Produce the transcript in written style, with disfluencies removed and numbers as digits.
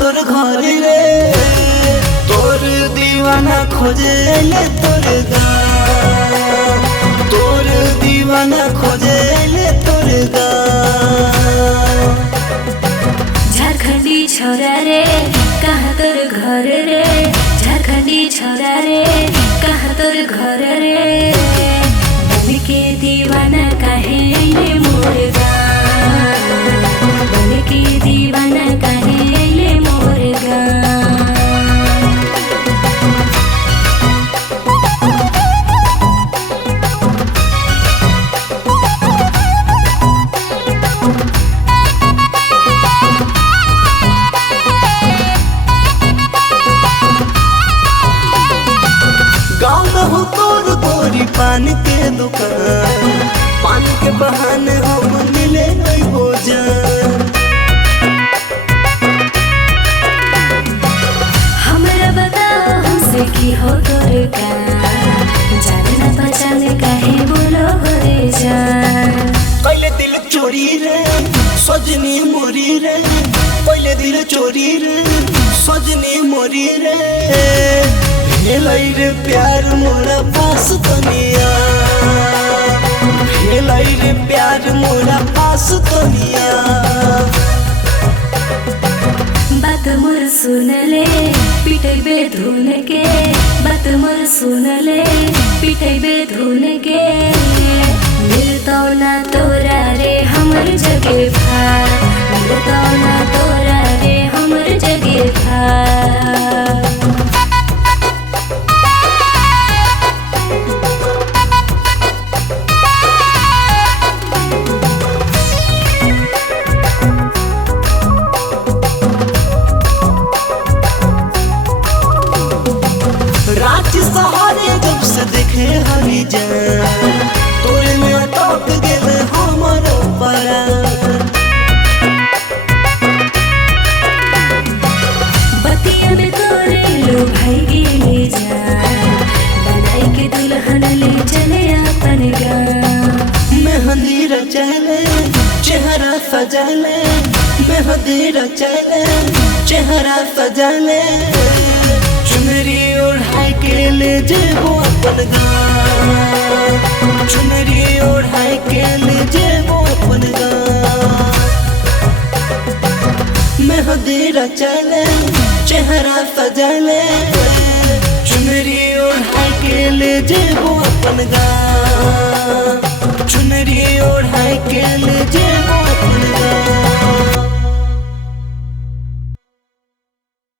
तोर घर रे तोर दीवाना खोजे ले तोर गाँव तोर दीवाना खोजे ले तोर गाँव। झारखंडी छोरा रे कहाँ तोर घर रे झारखंडी छोरा रे कहाँ तोर घर रे बन के दीवाना काहे अइले मोर गाँव बन के दीवाना काहे अइले मोर गाँव। पान के दुकान पान के बहाने हम मिले हो जान। हमरा बताओ हमसे की हो तोर काम जाने ना पहचाने काहे बोलो रे जान। पहले दिल चोरी रे सजनी मोरी रे पहले दिल चोरी रे सजनी मोरी रे हेलाई रे प्यार मोरा पास तनिया हेलाई रे प्यार मोरा पास तनिया। बात मोर सुन ले पिटैबे धुन के बात मोर सुन ले पिटैबे धुन के मिलतौ ना तोरा रे हमर जगे भार मिलतौ ना तोरा रे हमर जगे भार। रांची सहारे जब से देखे हरी जान तोरे में अटक गेले हमर परान। बतिया में तोरे लो भाई गेले जान बनाई के दुल्हन ले चले अपन गाँव। मेहंदी रचले चेहरा सजले मेहंदी रचले चेहरा सजले चुनरी ओढ़ाई के ले जेबो अपन गाँव चुनरी ओढ़ाई के ले जेबो अपन गाँव। मेहंदी रचले चेहरा सजले चुनरी ओढ़ाई के ले जेबो अपन गाँव।